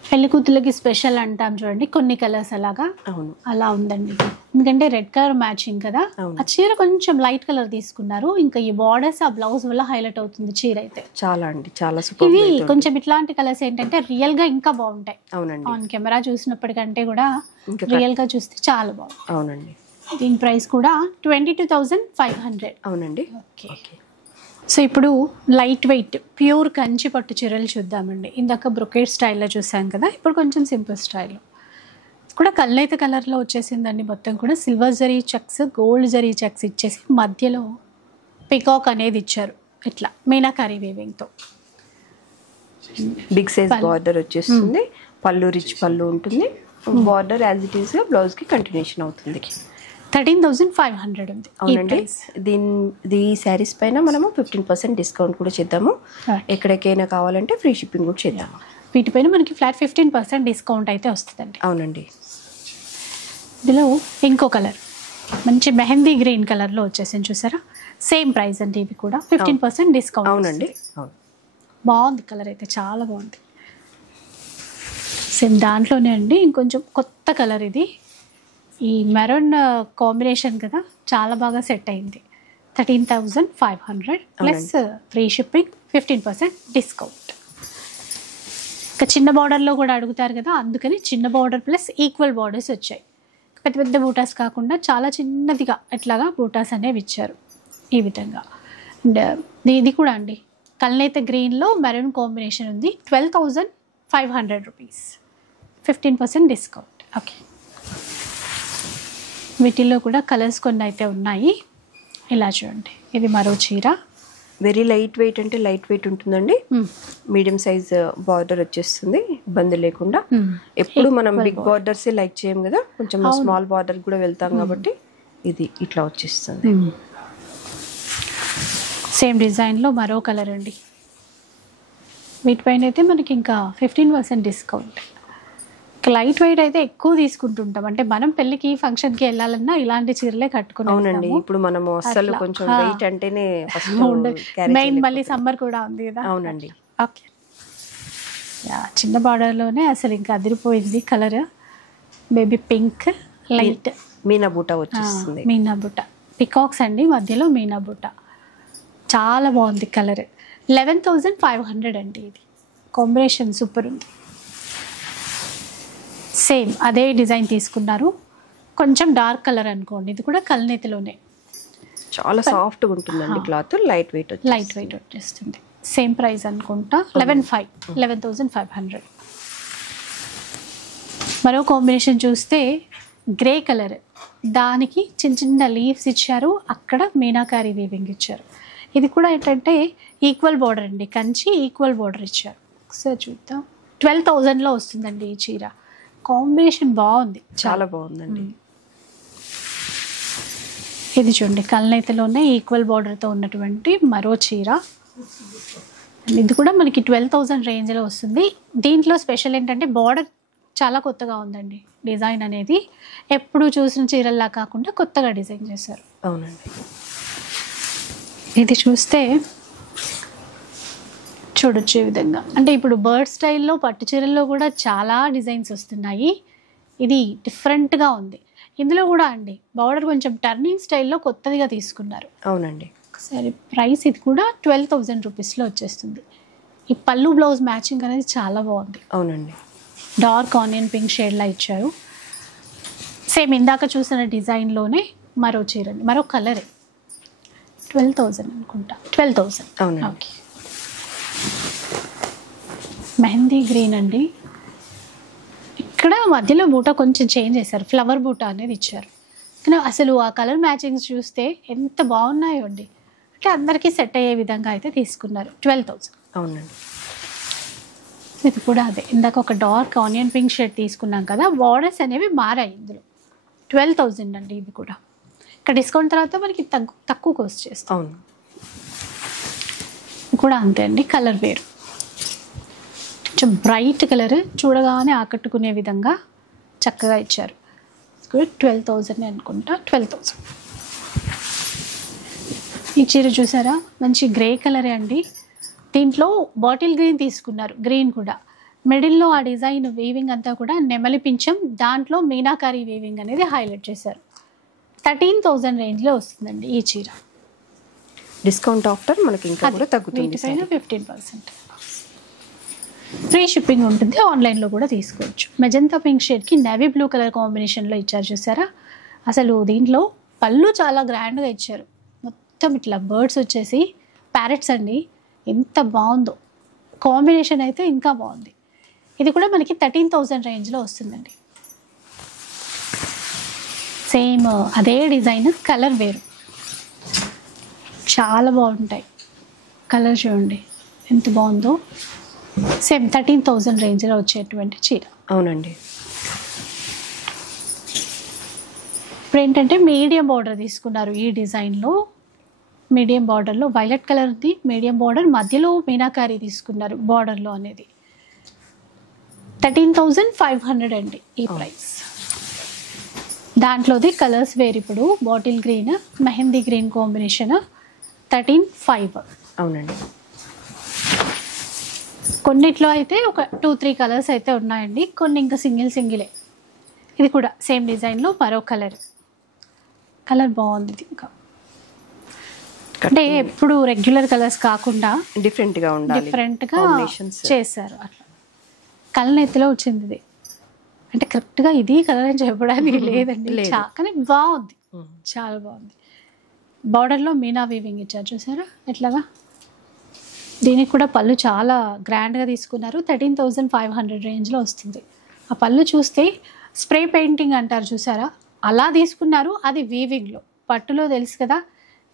పెళ్లి కూతులకి స్పెషల్ అంటాం చూడండి, కొన్ని కలర్స్ అలాగా. అవును, అలా ఉందండి. ఎందుకంటే రెడ్ కలర్ మ్యాచింగ్ కదా. ఆ చీర కొంచెం లైట్ కలర్ తీసుకున్నారు. ఇంకా ఈ బార్డర్స్ ఆ బ్లౌజ్ వల్ల హైలైట్ అవుతుంది చీర అయితే. చాలా అండి, చాలా సూపర్. ఇవి కొంచెం ఇట్లాంటి కలర్స్ ఏంటంటే రియల్ గా ఇంకా బాగుంటాయి. అవునండి, ఆన్ కెమెరా చూసినప్పటికంటే కూడా రియల్ గా చూస్తే చాలా బాగుంది. అవునండి, దీని ప్రైస్ కూడా 22,500. అవునండి. ఓకే, సో ఇప్పుడు లైట్ వెయిట్ ప్యూర్ కంచి పట్టు చీరలు చూద్దామండి. ఇందాక బ్రొకేట్ స్టైల్లో చూసాం కదా, ఇప్పుడు కొంచెం సింపుల్ స్టైల్లో కూడా కల్నేత కలర్లో వచ్చేసిందండి. మొత్తం కూడా silver zari checks, gold zari checks ఇచ్చేసి మధ్యలో పికాక్ అనేది ఇచ్చారు. ఇట్లా మీనాకారి వీవింగ్తో బిగ్ సైజ్ బార్డర్ వచ్చేస్తుంది. పళ్ళు రిచ్ పళ్ళు ఉంటుంది. బార్డర్ యాజ్ ఇట్ ఈస్ గా బ్లౌజ్ కి కంటిన్యూషన్ అవుతుంది. 13,500 ఉంది. అవునండి. ఈ శారీస్ పైన మనము 15% డిస్కౌంట్ కూడా చేద్దాము. ఎక్కడికైనా కావాలంటే ఫ్రీ షిప్పింగ్ కూడా చేద్దాము. వీటిపైన మనకి ఫ్లాట్ 15% డిస్కౌంట్ అయితే వస్తుందండి. అవునండి. ఇందులో ఇంకో కలర్ మంచి మెహందీ గ్రీన్ కలర్లో వచ్చేసింది చూసారా, సేమ్ ప్రైస్ అండి. ఇవి కూడా 15% డిస్కౌంట్. అవునండి. బాగుంది కలర్ అయితే, చాలా బాగుంది. సేమ్ దాంట్లోనే అండి ఇంకొంచెం కొత్త కలర్ ఇది. ఈ మెరూన్ కాంబినేషన్ కదా, చాలా బాగా సెట్ అయింది. 13,500 ప్లస్ ఫ్రీ షిప్పింగ్, 15% డిస్కౌంట్. ఇంకా చిన్న బార్డర్లో కూడా అడుగుతారు కదా, అందుకని చిన్న బార్డర్ ప్లస్ ఈక్వల్ బార్డర్స్ వచ్చాయి. పెద్ద పెద్ద బూటాస్ కాకుండా చాలా చిన్నదిగా ఇట్లాగా బూటాస్ అనేవి ఇచ్చారు ఈ విధంగా. అండ్ ఇది కూడా అండి కల్నేత గ్రీన్లో మెరూన్ కాంబినేషన్ ఉంది. 12,500 రూపీస్, 15% డిస్కౌంట్. ఓకే, వీటిల్లో కూడా కలర్స్ కొన్ని అయితే ఉన్నాయి. ఇలా చూడండి, ఇది మరో చీర. వెరీ లైట్ వెయిట్ అంటే లైట్ వెయిట్ ఉంటుందండి. మీడియం సైజ్ బార్డర్ వచ్చేస్తుంది, ఇబ్బంది లేకుండా. ఎప్పుడు మనం బిగ్ బార్డర్స్ లైక్ చేయం కదా, కొంచెం స్మాల్ బార్డర్ కూడా వెళ్తాం కాబట్టి ఇది ఇట్లా వచ్చేస్తుంది. సేమ్ డిజైన్లో మరో కలర్ అండి. వీటిపైన అయితే మనకి ఇంకా 15% డిస్కౌంట్. లైట్ వెయిట్ అయితే ఎక్కువ తీసుకుంటుంటాం, అంటే మనం పెళ్ళికి ఫంక్షన్కి వెళ్ళాలన్నా ఇలాంటి చీరలే కట్టుకుని. అవునండి. ఇప్పుడు మనము అసలు కొంచెం వెయిట్ అంటేనే మెయిన్, మళ్ళీ సమ్మర్ కూడా ఉంది కదా. అవునండి. ఓకే, చిన్న బార్డర్లోనే అసలు ఇంకా అదిరిపోయింది colour. Baby pink, light Meena బూటా వచ్చేస్తుంది. మీనా బూటా పికాక్స్ అండి, మధ్యలో మీనా బూటా. చాలా బాగుంది కలర్. 11,500 అండి. ఇది కాంబినేషన్ సూపర్ ఉంది. సేమ్ అదే డిజైన్ తీసుకున్నారు, కొంచెం డార్క్ కలర్ అనుకోండి. ఇది కూడా కల్నేతలోనే చాలా సాఫ్ట్గా ఉంటుందండి క్లాత్. లైట్ వెయిట్ వచ్చేస్తుంది. సేమ్ ప్రైస్ అనుకుంటా, 11,500. మరో కాంబినేషన్ చూస్తే గ్రే కలర్, దానికి చిన్న చిన్న లీవ్స్ ఇచ్చారు, అక్కడ మీనాకారి వీవింగ్ ఇచ్చారు. ఇది కూడా ఏంటంటే ఈక్వల్ బార్డర్ అండి, కంచి ఈక్వల్ బార్డర్ ఇచ్చారు. ఒకసారి చూద్దాం. 12,000లో వస్తుందండి ఈ చీర. కాంబినేషన్ బాగుంది, చాలా బాగుందండి. ఇది చూడండి కల్నేతలోనే ఈక్వల్ బార్డర్తో ఉన్నటువంటి మరో చీర. ఇది కూడా మనకి 12,000 రేంజ్లో వస్తుంది. దీంట్లో స్పెషల్ ఏంటంటే బార్డర్ చాలా కొత్తగా ఉందండి. డిజైన్ అనేది ఎప్పుడు చూసిన చీరల్లా కాకుండా కొత్తగా డిజైన్ చేశారు. అవునండి. ఇది చూస్తే చూడొచ్చు ఈ విధంగా, అంటే ఇప్పుడు బర్డ్ స్టైల్లో పట్టు చీరల్లో కూడా చాలా డిజైన్స్ వస్తున్నాయి. ఇది డిఫరెంట్గా ఉంది. ఇందులో కూడా అండి బార్డర్ కొంచెం టర్నింగ్ స్టైల్లో కొత్తదిగా తీసుకున్నారు. అవునండి. సరే, ప్రైస్ ఇది కూడా 12,000 రూపీస్లో వచ్చేస్తుంది. ఈ పళ్ళు బ్లౌజ్ మ్యాచింగ్ అనేది చాలా బాగుంది. అవునండి. డార్క్ ఆనియన్ పింక్ షేడ్లా ఇచ్చారు. సేమ్ ఇందాక చూసిన డిజైన్లోనే మరో చీర, మరో కలర్. 12,000 అనుకుంటా, 12,000. అవును. ఓకే, మెహందీ గ్రీన్ అండి. ఇక్కడ మధ్యలో బూటా కొంచెం చేంజ్ చేశారు, ఫ్లవర్ బూటా అనేది ఇచ్చారు. కానీ అసలు ఆ కలర్ మ్యాచింగ్స్ చూస్తే ఎంత బాగున్నాయో అండి. అంటే అందరికీ సెట్ అయ్యే విధంగా అయితే తీసుకున్నారు. 12,000. అవునండి. ఇది కూడా అదే, ఇందాక ఒక డార్క్ ఆనియన్ పింక్ షేడ్ తీసుకున్నాం కదా, బార్డర్స్ అనేవి మారాయి ఇందులో. 12,000 అండి. ఇది కూడా ఇక్కడ డిస్కౌంట్ తర్వాత మనకి తక్కువ కాస్ట్ చేస్తాం. అవును. కూడా అంతే అండి, కలర్ వేరు, కొంచెం బ్రైట్ కలర్, చూడగానే ఆకట్టుకునే విధంగా చక్కగా ఇచ్చారు. 12,000 అనుకుంటా, 12,000. ఈ చీర చూసారా, మంచి గ్రే కలరే అండి. దీంట్లో బాటిల్ గ్రీన్ తీసుకున్నారు, గ్రీన్ కూడా. మిడిల్లో ఆ డిజైన్ వీవింగ్ అంతా కూడా నెమలి పింఛం, దాంట్లో మీనాకారి వీవింగ్ అనేది హైలైట్ చేశారు. 13,000 రేంజ్లో వస్తుందండి ఈ చీర. డిస్కౌంట్ ఆఫ్టర్ మనకి ఇంకా కూడా తగ్గుతుంది. 15%. ఫ్రీ షిప్పింగ్ ఉంటుంది, ఆన్లైన్లో కూడా తీసుకోవచ్చు. మెజంతా పింక్ షేడ్కి నేవీ బ్లూ కలర్ కాంబినేషన్లో ఇచ్చారు చూసారా. అసలు దీంట్లో పళ్ళు చాలా గ్రాండ్గా ఇచ్చారు. మొత్తం ఇట్లా బర్డ్స్ వచ్చేసి ప్యారెట్స్ అండి, ఎంత బాగుందో కాంబినేషన్ అయితే ఇంకా బాగుంది. ఇది కూడా మనకి 13,000 రేంజ్లో వస్తుందండి. సేమ్ అదే డిజైన్, కలర్ వేరు, చాలా బాగుంటాయి. కలర్ చూడండి ఎంత బాగుందో. సేమ్ 13,000 రేంజ్లో వచ్చేటువంటి చీర. అవునండి. ఇప్పుడు ఏంటంటే మీడియం బార్డర్ తీసుకున్నారు ఈ డిజైన్లో. మీడియం బార్డర్లో వైలెట్ కలర్ ఉంది, మీడియం బార్డర్ మధ్యలో మీనాకారి తీసుకున్నారు బార్డర్లో అనేది. 13,500 అండి ఈ ప్రైస్. దాంట్లోది కలర్స్ వేరు. ఇప్పుడు bottle green, mehndi green combination 13,500. అవునండి. కొన్నిట్లో అయితే ఒక 2-3 కలర్స్ అయితే ఉన్నాయండి, కొన్ని ఇంకా సింగిలే. ఇది కూడా సేమ్ డిజైన్లో మరో కలర్ బాగుంది. ఇది ఇంకా అంటే ఎప్పుడు రెగ్యులర్ కలర్స్ కాకుండా డిఫరెంట్గా చేశారు. అట్లా కళ్ళనెత్తిలో వచ్చింది ఇది. అంటే కరెక్ట్గా ఇది కలర్ అని చెప్పడానికి లేదండి, కానీ బాగుంది, చాలా బాగుంది. బార్డర్లో మీనా వీవింగ్ ఇచ్చారు చూసారా ఎట్లాగా. దీనికి కూడా పళ్ళు చాలా గ్రాండ్గా తీసుకున్నారు. 13,500 రేంజ్లో వస్తుంది. ఆ పళ్ళు చూస్తే స్ప్రే పెయింటింగ్ అంటారు చూసారా, అలా తీసుకున్నారు. అది వీవింగ్లో, పట్టులో తెలుసు కదా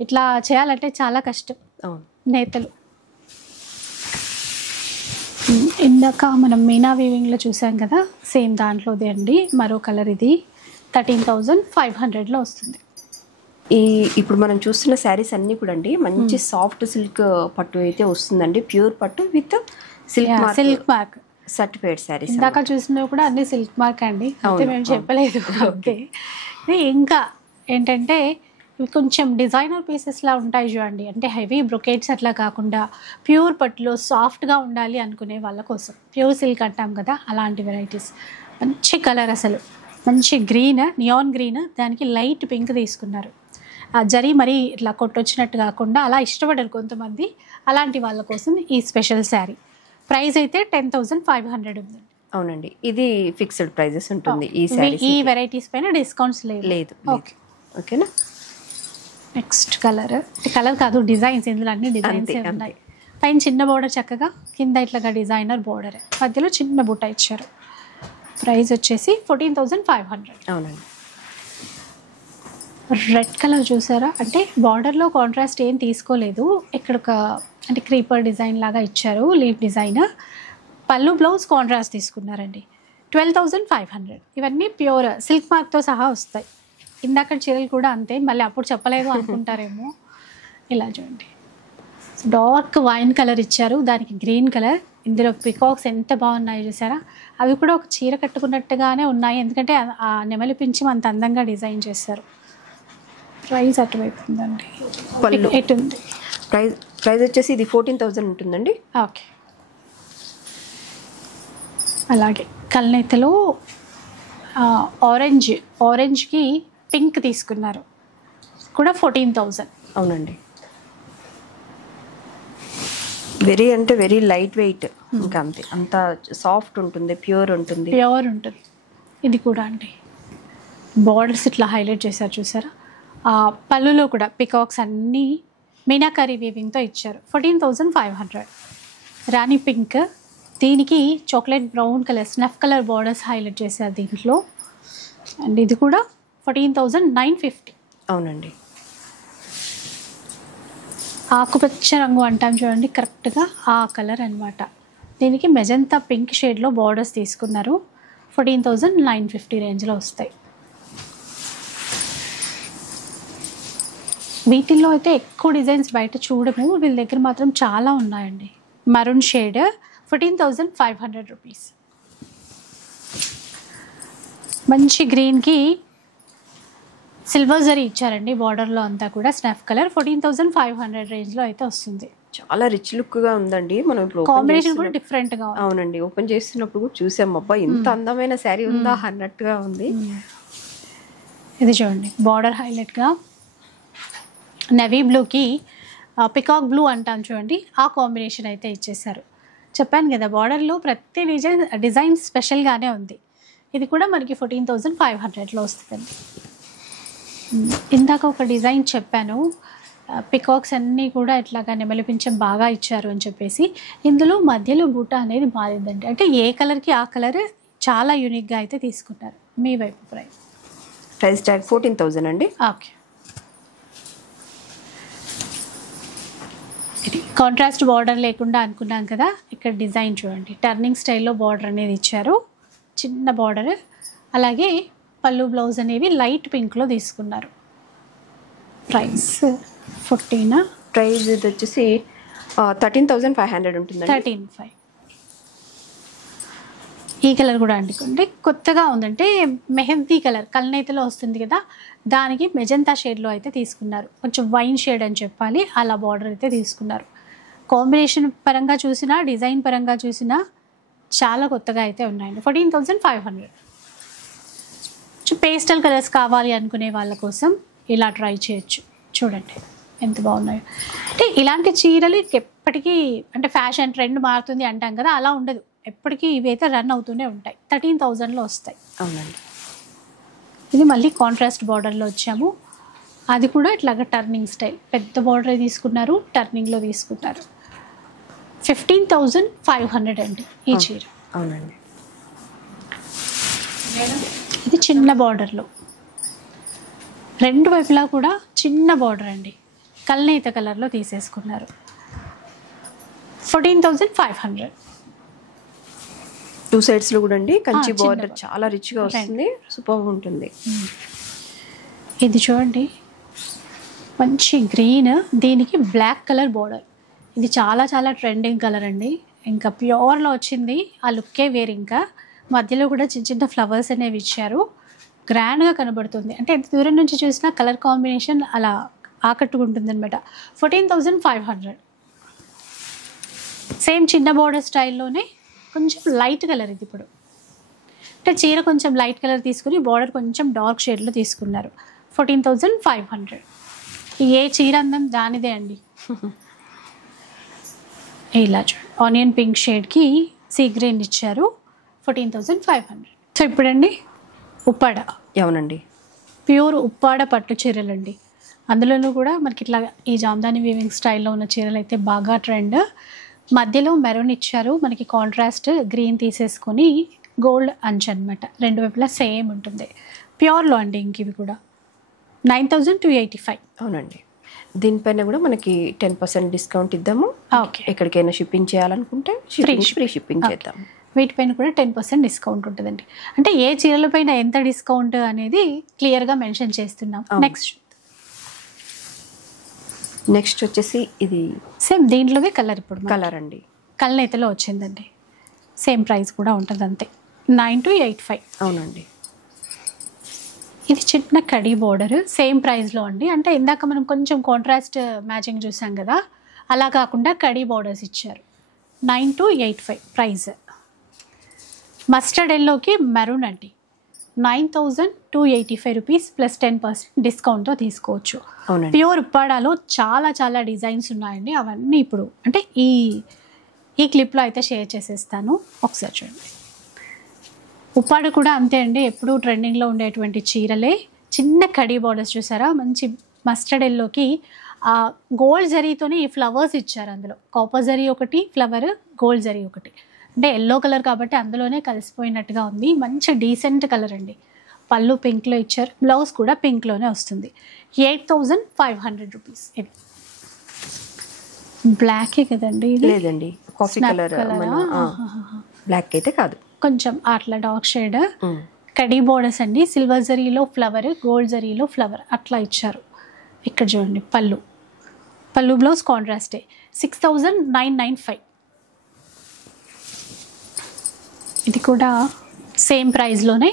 ఇట్లా చేయాలంటే చాలా కష్టం నేతలు. ఇందాక మనం మీనా వీవింగ్లో చూసాం కదా, సేమ్ దాంట్లోదే అండి మరో కలర్. ఇది 13,500లో వస్తుంది. ఇప్పుడు మనం చూస్తున్న శారీస్ అన్నీ కూడా అండి మంచి సాఫ్ట్ సిల్క్ పట్టు అయితే వస్తుందండి. ప్యూర్ పట్టు with silk mark certified saris. ఇందాక చూసినవి కూడా అన్ని సిల్క్ మార్క్ అండి, అయితే మేము చెప్పలేదు. ఓకే. ఇంకా ఏంటంటే ఇవి కొంచెం డిజైనర్ పీసెస్లా ఉంటాయి చూడండి, అంటే హెవీ బ్రొకేట్స్ అట్లా కాకుండా ప్యూర్ పట్టులో సాఫ్ట్గా ఉండాలి అనుకునే వాళ్ళ కోసం. ప్యూర్ సిల్క్ అంటాం కదా, అలాంటి వెరైటీస్. మంచి కలర్, అసలు మంచి గ్రీన్, నియాన్ గ్రీన్, దానికి లైట్ పింక్ తీసుకున్నారు. ఆ జరీ మరీ ఇట్లా కొట్టొచ్చినట్టు కాకుండా అలా ఇష్టపడరు కొంతమంది, అలాంటి వాళ్ళ కోసం ఈ స్పెషల్ శారీ. ప్రైస్ అయితే 10,500 ఉందండి. అవునండి. ఇది ఫిక్స్డ్ ప్రైజెస్ ఉంటుంది. ఈ వెరైటీస్ పైన డిస్కౌంట్స్ లేదు. ఓకే, ఓకేనా. నెక్స్ట్ కలర్ కాదు, డిజైన్స్. ఇందులో అన్ని డిజైన్స్ ఉన్నాయి. పైన చిన్న బోర్డర్ చక్కగా, కింద ఇట్లాగా డిజైనర్ బోర్డర్, మధ్యలో చిన్న బుట్ట ఇచ్చారు. ప్రైస్ వచ్చేసి 14,500. అవునండి. రెడ్ కలర్ చూసారా, అంటే బార్డర్లో కాంట్రాస్ట్ ఏం తీసుకోలేదు. ఇక్కడ ఒక అంటే క్రీపర్ డిజైన్ లాగా ఇచ్చారు, లీఫ్ డిజైన్. పళ్ళు బ్లౌజ్ కాంట్రాస్ట్ తీసుకున్నారండి. 12,500. ఇవన్నీ ప్యూర్ సిల్క్ మార్క్తో సహా వస్తాయి. ఇందాక చీరలు కూడా అంతే, మళ్ళీ అప్పుడు చెప్పలేదు అనుకుంటారేమో. ఇలా చూడండి, డార్క్ వైన్ కలర్ ఇచ్చారు, దానికి గ్రీన్ కలర్. ఇందులో పికాక్స్ ఎంత బాగున్నాయి చూసారా, అవి కూడా ఒక చీర కట్టుకున్నట్టుగానే ఉన్నాయి, ఎందుకంటే ఆ నెమలి పింఛం అంత అందంగా డిజైన్ చేశారు. ప్రైస్ అటువైపు ఉందండి, ఎటు ఉంది ప్రైస్ వచ్చేసి ఇది 14,000 ఉంటుందండి. ఓకే. అలాగే కల్నేతలో ఆరెంజ్కి పింక్ తీసుకున్నారు, కూడా 14,000. అవునండి. వెరీ అంటే వెరీ లైట్ వెయిట్, ఇంకా అంతే, అంత సాఫ్ట్ ఉంటుంది, ప్యూర్ ఉంటుంది. ఇది కూడా అండి బార్డర్స్ ఇట్లా హైలైట్ చేశారు చూసారా. పళ్ళులో కూడా పికాక్స్ అన్నీ మీనాకారి వీవింగ్తో ఇచ్చారు. 14,500. రాణి పింక్, దీనికి chocolate brown colour, snuff colour borders highlight చేశారు దీంట్లో. అండ్ ఇది కూడా 14,950. అవునండి. ఆకుపచ్చ రంగు అంటాం చూడండి, కరెక్ట్గా ఆ కలర్ అనమాట. దీనికి మెజంతా పింక్ షేడ్లో బార్డర్స్ తీసుకున్నారు. 14,950 రేంజ్లో వస్తాయి. వీటిల్లో అయితే ఎక్కువ డిజైన్స్ బయట చూడము, వీళ్ళ దగ్గర మాత్రం చాలా ఉన్నాయండి. Maroon shade 14,500 rupees. మంచి గ్రీన్కి సిల్వర్ జరీ ఇచ్చారండి బార్డర్లో అంతా కూడా, స్నఫ్ కలర్. 14,500 రేంజ్లో అయితే వస్తుంది. చాలా రిచ్ లుక్గా ఉందండి. మనం ఇప్పుడు కాంబినేషన్ కూడా డిఫరెంట్గా. అవునండి, ఓపెన్ చేస్తున్నప్పుడు చూసాం, అబ్బా ఇంత అందమైన శారీ ఉందా అన్నట్టుగా ఉంది. ఇది చూడండి, బార్డర్ హైలైట్గా నెవీ బ్లూకి పికాక్ బ్లూ అంటాం చూడండి, ఆ కాంబినేషన్ అయితే ఇచ్చేసారు. చెప్పాను కదా, బార్డర్లో ప్రతి డిజైన్ స్పెషల్గానే ఉంది. ఇది కూడా మనకి 14,500లో వస్తుందండి. ఇందాక ఒక డిజైన్ చెప్పాను, పికాక్స్ అన్నీ కూడా ఇట్లాగా నెమలి పింఛం బాగా ఇచ్చారు అని చెప్పేసి ఇందులో మధ్యలో బూట అనేది మారిందండి. అంటే ఏ కలర్కి ఆ కలర్ చాలా యూనిక్గా అయితే తీసుకున్నారు. మీ వైపు ప్రైస్ ట్యాగ్ 14,000 అండి. ఓకే. కాంట్రాస్ట్ బార్డర్ లేకుండా అనుకున్నాం కదా, ఇక్కడ డిజైన్ చూడండి, టర్నింగ్ స్టైల్లో బార్డర్ అనేది ఇచ్చారు, చిన్న బార్డర్. అలాగే పళ్ళు బ్లౌజ్ అనేవి లైట్ పింక్లో తీసుకున్నారు. ప్రైస్ 14. ప్రైస్ ఇది వచ్చేసి 13,500 ఉంటుందండి. 13,500. ఈ కలర్ కూడా అంటే కొత్తగా ఉందంటే మెహందీ కలర్ కల్నేతలో వస్తుంది కదా, దానికి మెజంతా షేడ్లో అయితే తీసుకున్నారు. కొంచెం వైన్ షేడ్ అని చెప్పాలి, అలా బార్డర్ అయితే తీసుకున్నారు. కాంబినేషన్ పరంగా చూసినా డిజైన్ పరంగా చూసినా చాలా కొత్తగా అయితే ఉన్నాయండి. 14,500. పేస్టల్ కలర్స్ కావాలి అనుకునే వాళ్ళ కోసం ఇలా ట్రై చేయొచ్చు. చూడండి ఎంత బాగున్నాయో. అంటే ఇలాంటి చీరలు ఎప్పటికీ అంటే ఫ్యాషన్ ట్రెండ్ మారుతుంది అంటాం కదా, అలా ఉండదు. ఎప్పటికీ ఇవి అయితే రన్ అవుతూనే ఉంటాయి. 13,000లో వస్తాయి. అవునండి. ఇది మళ్ళీ కాంట్రాస్ట్ బార్డర్లో వచ్చాము. అది కూడా ఇట్లాగా టర్నింగ్ స్టైల్, పెద్ద బార్డర్ తీసుకున్నారు, టర్నింగ్లో తీసుకున్నారు. 15,500 అండి ఈ చీర. అవునండి. ఇది చిన్న బార్డర్లో, రెండు వైపులా కూడా చిన్న బార్డర్ అండి, కల్నేత కలర్లో తీసేసుకున్నారు. 14,500. 2 సైడ్స్లో కూడా అండి కంచి బార్డర్ చాలా రిచ్గా వస్తుంది, సూపర్ ఉంటుంది. ఇది చూడండి మంచి గ్రీన్, దీనికి బ్లాక్ కలర్ బార్డర్. ఇది చాలా చాలా ట్రెండింగ్ కలర్ అండి, ఇంకా ప్యూర్లో వచ్చింది, ఆ లుక్కే వేరు. ఇంకా మధ్యలో కూడా చిన్న చిన్న ఫ్లవర్స్ అనేవి ఇచ్చారు, గ్రాండ్గా కనబడుతుంది. అంటే ఎంత దూరం నుంచి చూసినా కలర్ కాంబినేషన్ అలా ఆకట్టుకుంటుంది అనమాట. 14,500. సేమ్ చిన్న బార్డర్ స్టైల్లోనే కొంచెం లైట్ కలర్ ఇది. ఇప్పుడు అంటే చీర కొంచెం లైట్ కలర్ తీసుకుని బార్డర్ కొంచెం డార్క్ షేడ్లో తీసుకున్నారు. 14,500. ఏ చీర అందం దానిదే అండి. ఇలా చూడండి, ఆనియన్ పింక్ షేడ్కి సీ గ్రీన్ ఇచ్చారు. 14,500. సో ఇప్పుడండి ఉప్పాడ. అవునండి, ప్యూర్ ఉప్పాడ పట్టు చీరలండి. అందులోనూ కూడా మనకి ఇట్లా ఈ జామ్దాని వీవింగ్ స్టైల్లో ఉన్న చీరలు అయితే బాగా ట్రెండ్. మధ్యలో మెరూన్ ఇచ్చారు, మనకి కాంట్రాస్ట్ గ్రీన్ తీసేసుకొని గోల్డ్ అంచు అనమాట, రెండు వైపులా సేమ్ ఉంటుంది. ప్యూర్లో అండి. ఇంక ఇవి కూడా 9,285. అవునండి. దీనిపైన కూడా మనకి 10% డిస్కౌంట్ ఇద్దాము. ఓకే. ఎక్కడికైనా షిప్పింగ్ చేయాలనుకుంటే ఫ్రీ షిప్పింగ్ చేద్దాము. వీటిపైన కూడా 10% డిస్కౌంట్ ఉంటుందండి. అంటే ఏ చీరలపైన ఎంత డిస్కౌంట్ అనేది క్లియర్గా మెన్షన్ చేస్తున్నాం. నెక్స్ట్ వచ్చేసి ఇది సేమ్ దీంట్లోనే కలర్, ఇప్పుడు కలర్ అండి, కల్నేతలో వచ్చిందండి. సేమ్ ప్రైస్ కూడా ఉంటుంది అంతే, 9,285. అవునండి. ఇది చిన్న కడీ బోర్డర్, సేమ్ ప్రైస్లో అండి. అంటే ఇందాక మనం కొంచెం కాంట్రాస్ట్ మ్యాచింగ్ చూసాం కదా, అలా కాకుండా కడీ బోర్డర్స్ ఇచ్చారు. 9,285 ప్రైస్. మస్టర్డ్ ఎల్లోకి మెరూన్ అండి, 9,285 రూపీస్ ప్లస్ 10% డిస్కౌంట్తో తీసుకోవచ్చు. ప్యూర్ ఉప్పాడాలో చాలా చాలా డిజైన్స్ ఉన్నాయండి. అవన్నీ ఇప్పుడు అంటే ఈ క్లిప్లో అయితే షేర్ చేసేస్తాను, ఒకసారి చూడండి. ఉప్పాడ కూడా అంతే అండి, ఎప్పుడూ ట్రెండింగ్లో ఉండేటువంటి చీరలే. చిన్న కడీ బార్డర్స్ చూసారా, మంచి మస్టర్డ్ ఎల్లోకి గోల్డ్ జరీతోనే ఈ ఫ్లవర్స్ ఇచ్చారు. అందులో కాపర్ జరీ ఒకటి, ఫ్లవర్ గోల్డ్ జరీ ఒకటి. అంటే ఎల్లో కలర్ కాబట్టి అందులోనే కలిసిపోయినట్టుగా ఉంది. మంచి డీసెంట్ కలర్ అండి. పళ్ళు పింక్లో ఇచ్చారు, బ్లౌజ్ కూడా పింక్లోనే వస్తుంది. 8,500 రూపీస్. ఇది బ్లాకే కదండి? లేదండి, కాఫీ కలర్. బ్లాక్ అయితే కాదు, కొంచెం అట్లా డార్క్ షేడ్. కడీ బోర్డర్స్ అండి, సిల్వర్ జరీలో ఫ్లవర్, గోల్డ్ జరీలో ఫ్లవర్ అట్లా ఇచ్చారు. ఇక్కడ చూడండి పళ్ళు బ్లౌజ్ కాంట్రాస్టే. 6,995. ఇది కూడా సేమ్ ప్రైస్లోనే,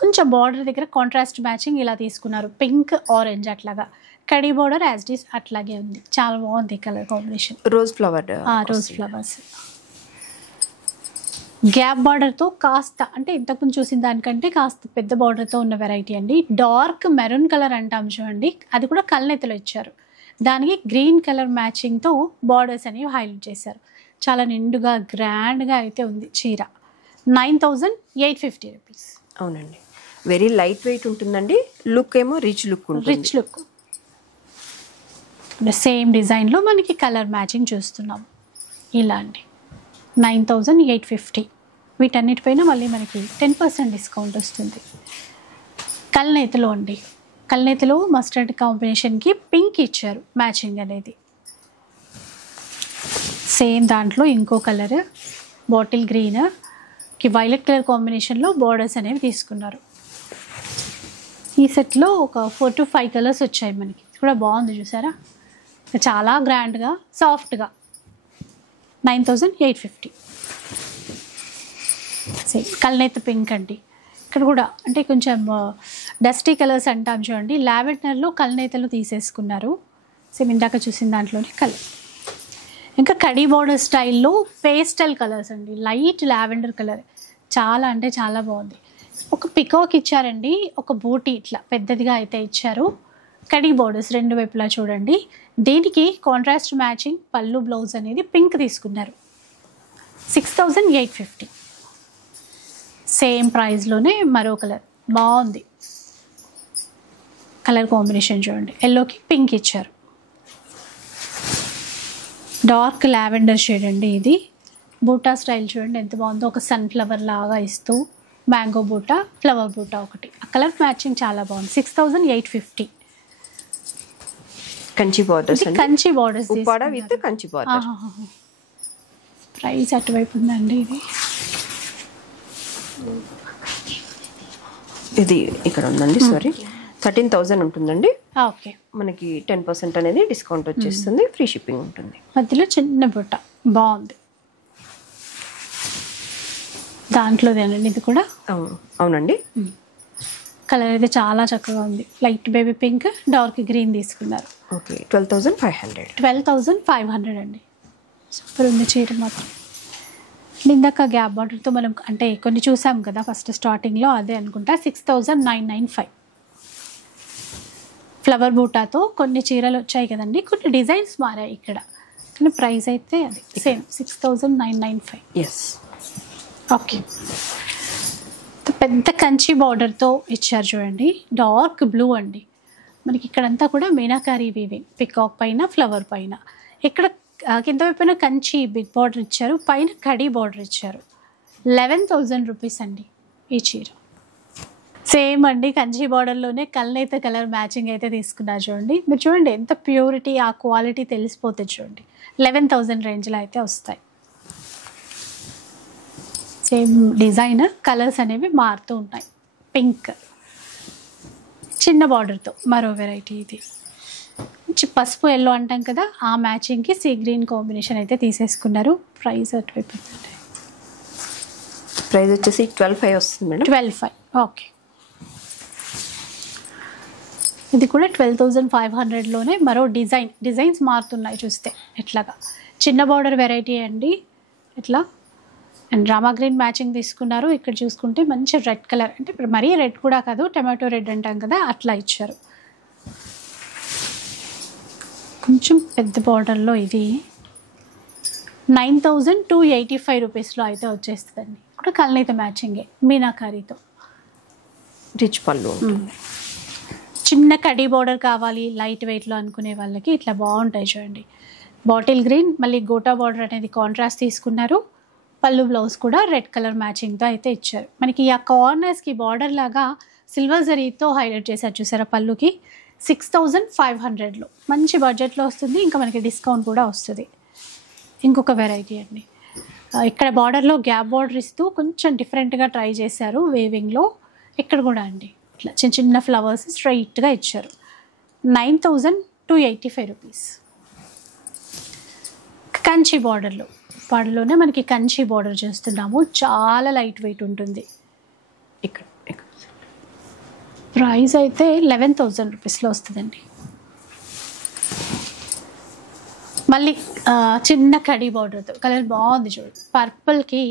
కొంచెం బార్డర్ దగ్గర కాంట్రాస్ట్ మ్యాచింగ్ ఇలా తీసుకున్నారు, పింక్ ఆరెంజ్ అట్లాగా. కడీ బార్డర్ యాజ్ ఇట్ ఈస్ అట్లాగే ఉంది, చాలా బాగుంది colour combination. Rose flowers. Gap బార్డర్తో కాస్త అంటే ఇంతకుముందు చూసిన దానికంటే కాస్త పెద్ద బార్డర్తో ఉన్న వెరైటీ అండి. డార్క్ మెరూన్ కలర్ అంటాం చూడండి, అది కూడా కల్నేతలో ఇచ్చారు. దానికి గ్రీన్ కలర్ మ్యాచింగ్తో బార్డర్స్ అనేవి హైలైట్ చేశారు. చాలా నిండుగా గ్రాండ్గా అయితే ఉంది చీర. 9,850 రూపీస్. అవునండి, వెరీ లైట్ వెయిట్ ఉంటుందండి. లుక్ ఏమో రిచ్ లుక్ ఉంటుంది. సేమ్ డిజైన్లో మనకి కలర్ మ్యాచింగ్ చూస్తున్నాం. ఇలా అండి 9850. వీటన్నిటిపైన మళ్ళీ మనకి 10% డిస్కౌంట్ వస్తుంది. కల్నేతలో అండి, కల్నేతలో మస్టర్డ్ కాంబినేషన్కి పింక్ ఇచ్చారు మ్యాచింగ్ అనేది. సేమ్ దాంట్లో ఇంకో కలర్ బాటిల్ గ్రీన్కి వైలెట్ కలర్ కాంబినేషన్లో బార్డర్స్ అనేవి తీసుకున్నారు. ఈ సెట్లో ఒక 4 to 5 కలర్స్ వచ్చాయి మనకి. కూడా బాగుంది చూసారా, చాలా గ్రాండ్గా సాఫ్ట్గా. 9850. సేమ్ కల్నేత పింక్ అండి. ఇక్కడ కూడా అంటే కొంచెం డస్టీ కలర్స్ అంటాం చూడండి, లావెండర్లో కల్నేతలు తీసేసుకున్నారు. సేమ్ ఇందాక చూసిన దాంట్లోనే కలర్. ఇంకా కడీ బోర్డర్ స్టైల్లో పేస్టల్ కలర్స్ అండి, లైట్ లావెండర్ కలర్. చాలా అంటే చాలా బాగుంది. ఒక పికాక్ ఇచ్చారండి, ఒక బూటీ ఇట్లా పెద్దదిగా అయితే ఇచ్చారు. కడీ బోర్డర్స్ రెండు వైపులా చూడండి. దీనికి కాంట్రాస్ట్ మ్యాచింగ్ పళ్ళు బ్లౌజ్ అనేది పింక్ తీసుకున్నారు. 6850. సేమ్ ప్రైస్లోనే మరో కలర్ బాగుంది. కలర్ కాంబినేషన్ చూడండి, ఎల్లోకి పింక్ ఇచ్చారు. డార్క్ లావెండర్ షేడ్ అండి ఇది. బూటా స్టైల్ చూడండి ఎంత బాగుందో, ఒక సన్ఫ్లవర్ లాగా ఇస్తూ మ్యాంగో బూటా, ఫ్లవర్ బూటా ఒకటి. ఆ కలర్ మ్యాచింగ్ చాలా బాగుంది. 6850. Kanchi borders, Kanchi borders Uppada with Kanchi border. Price అటువైపు ఉందండి. ఇది ఇక్కడ ఉందండి, సారీ 13,000 ఉంటుందండి. ఓకే, మనకి 10% అనేది డిస్కౌంట్ వచ్చేస్తుంది, ఫ్రీ షిప్పింగ్ ఉంటుంది. మధ్యలో చిన్న బుట్ట బాగుంది. దాంట్లోదేనండి ఇది కూడా. అవునండి. కలర్ అయితే చాలా చక్కగా ఉంది. Light baby pink, dark green తీసుకున్నారు. ఓకే, 12,500. 12,500 అండి. సూపర్ ఉంది చీర మాత్రం. ఇందాక గ్యాప్ బార్డర్తో మనం అంటే కొన్ని చూసాం కదా ఫస్ట్ స్టార్టింగ్లో, అదే అనుకుంటా. 6995. ఫ్లవర్ బూటాతో కొన్ని చీరలు వచ్చాయి కదండి, కొన్ని డిజైన్స్ మారాయి ఇక్కడ, కానీ ప్రైస్ అయితే అది సేమ్ 6995. ఎస్. ఓకే, పెద్ద కంచి బార్డర్తో ఇచ్చారు చూడండి, డార్క్ బ్లూ అండి. మనకి ఇక్కడంతా కూడా మీనాకారీ వీవింగ్, పికాక్ పైన ఫ్లవర్ పైన. ఇక్కడ కింద వైపున కంచి బిగ్ బార్డర్ ఇచ్చారు, పైన కడీ బార్డర్ ఇచ్చారు. 11,000 రూపీస్ అండి ఈ చీర. సేమ్ అండి, కంచి బార్డర్లోనే కల్నేత కలర్ మ్యాచింగ్ అయితే తీసుకున్నారు చూడండి. మీరు చూడండి ఎంత ప్యూరిటీ, ఆ క్వాలిటీ తెలిసిపోతుంది చూడండి. 11,000 రేంజ్లో అయితే వస్తాయి. సేమ్ డిజైన్, కలర్స్ అనేవి మారుతూ ఉంటాయి. పింక్ చిన్న బార్డర్తో మరో వెరైటీ ఇది. పసుపు ఎల్లో అంటాం కదా, ఆ మ్యాచింగ్కి సీ గ్రీన్ కాంబినేషన్ అయితే తీసేసుకున్నారు. ప్రైస్ అటువైపు ప్రైస్ వచ్చేసి 12,500 వస్తుంది మేడం. 12,500. ఓకే, ఇది కూడా 12,500లోనే మరో డిజైన్స్ మారుతున్నాయి చూస్తే. ఎట్లాగా చిన్న బార్డర్ వెరైటీ అండి ఇట్లా. అండ్ రామా గ్రీన్ మ్యాచింగ్ తీసుకున్నారు. ఇక్కడ చూసుకుంటే మంచి రెడ్ కలర్, అంటే ఇప్పుడు మరీ రెడ్ కూడా కాదు, టమాటో రెడ్ అంటాం కదా అట్లా ఇచ్చారు. కొంచెం పెద్ద బార్డర్లో ఇది 9,285 రూపీస్లో అయితే వచ్చేస్తుందండి. కూడా కల్నేత మ్యాచింగే మీనాకారీతో. రిచ్ పళ్ళు. చిన్న కడీ బార్డర్ కావాలి లైట్ వెయిట్లో అనుకునే వాళ్ళకి ఇట్లా బాగుంటాయి చూడండి. బాటిల్ గ్రీన్, మళ్ళీ గోటా బార్డర్ అనేది కాంట్రాస్ట్ తీసుకున్నారు. పళ్ళు బ్లౌజ్ కూడా రెడ్ కలర్ మ్యాచింగ్తో అయితే ఇచ్చారు. మనకి ఆ కార్నర్స్కి బార్డర్ లాగా సిల్వర్ జరీతో హైలైట్ చేశారు చూసారా పళ్ళుకి. 6,500లో మంచి బడ్జెట్లో వస్తుంది. ఇంకా మనకి డిస్కౌంట్ కూడా వస్తుంది. ఇంకొక వెరైటీ అండి, ఇక్కడ బార్డర్లో గ్యాప్ బార్డర్ ఇస్తూ కొంచెం డిఫరెంట్గా ట్రై చేశారు వేవింగ్లో. ఇక్కడ కూడా అండి ఇట్లా చిన్న చిన్న ఫ్లవర్స్ స్ట్రైట్గా ఇచ్చారు. 9,285 రూపీస్. కంచి బార్డర్లోనే మనకి కంచి బార్డర్ చేస్తున్నాము. చాలా లైట్ వెయిట్ ఉంటుంది. ఇక్కడ ప్రైస్ అయితే 11,000 రూపీస్లో వస్తుందండి. మళ్ళీ చిన్న కడీ బార్డర్తో కలర్ బాగుంది చూడండి. పర్పుల్కి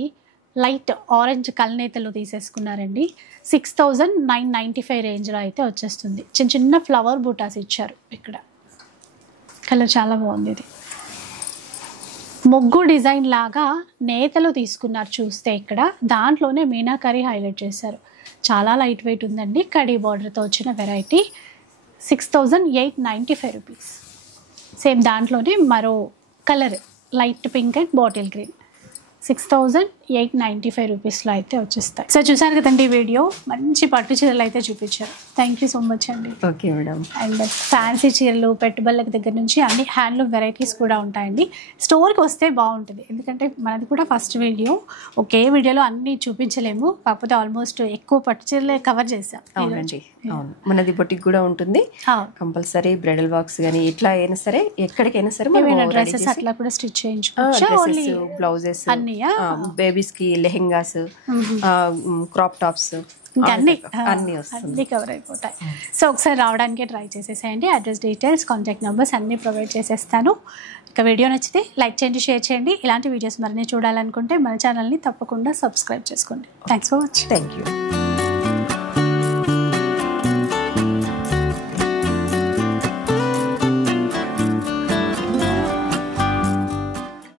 లైట్ ఆరెంజ్ కల్నేతలు తీసేసుకున్నారండి. 6,995 రేంజ్లో అయితే వచ్చేస్తుంది. చిన్న చిన్న ఫ్లవర్ బూటాస్ ఇచ్చారు ఇక్కడ. కలర్ చాలా బాగుంది. ఇది ముగ్గు డిజైన్ లాగా నేతలు తీసుకున్నారు చూస్తే ఇక్కడ. దాంట్లోనే మీనాకరీ హైలైట్ చేశారు. చాలా లైట్ వెయిట్ ఉందండి. కడీ బార్డర్తో వచ్చిన వెరైటీ. 6,895 రూపీస్. సేమ్ దాంట్లోనే మరో colour light pink and bottle green 6,895 రూపీస్లో అయితే వచ్చేస్తాయి. సో చూసారు కదండి వీడియో, మంచి పట్టు చీరలు అయితే చూపించారు. థ్యాంక్ యూ సో మచ్ అండి. Okay madam. అండ్ ఫ్యాన్సీ చీరలు, పెట్టుబడుల దగ్గర నుంచి అన్ని హ్యాండ్లూమ్ వెరైటీస్ కూడా ఉంటాయండి. స్టోర్కి వస్తే బాగుంటుంది, ఎందుకంటే మనది కూడా ఫస్ట్ వీడియో, ఒకే వీడియోలో అన్నీ చూపించలేము. కాకపోతే ఆల్మోస్ట్ ఎక్కువ పట్టు చీరలే కవర్ చేసాం. అవునండి, అవును. మనది బొటిక్ కూడా ఉంటుంది కంపల్సరీ. బ్రైడల్ బాక్స్ కానీ ఇట్లా అయినా సరే, ఎక్కడికైనా సరే డ్రెస్సెస్ అట్లా కూడా స్టిచ్ చేయించుకోవచ్చు. బ్లౌజెస్, బేబీస్ కి లెహెంగాస్, క్రాప్ టాప్స్ అన్ని కవర్ అయిపోతాయి. సో ఒకసారి రావడానికి ట్రై చేసేసేయండి. అడ్రస్ డీటెయిల్స్, కాంటాక్ట్ నెంబర్స్ అన్నీ ప్రొవైడ్ చేసేస్తాను. ఇక వీడియో నచ్చితే లైక్ చేయండి, షేర్ చేయండి. ఇలాంటి వీడియోస్ మరిన్ని చూడాలనుకుంటే మన ఛానల్ని తప్పకుండా సబ్స్క్రైబ్ చేసుకోండి. Thanks for watching. Thank you.